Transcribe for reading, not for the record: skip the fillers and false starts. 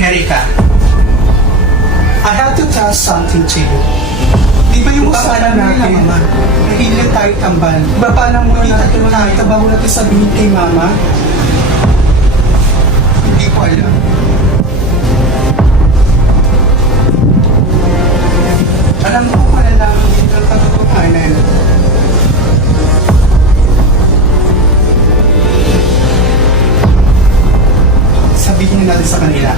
Erika, I have to tell something to you. Di ba yung usapan natin, nahilig tayo tambal? Baba lang muna natin tayo bago natin sabihin kay mama? Hindi ko alam. Alam ko pala lang dito ang katotohanan. Sabihin natin sa kanila.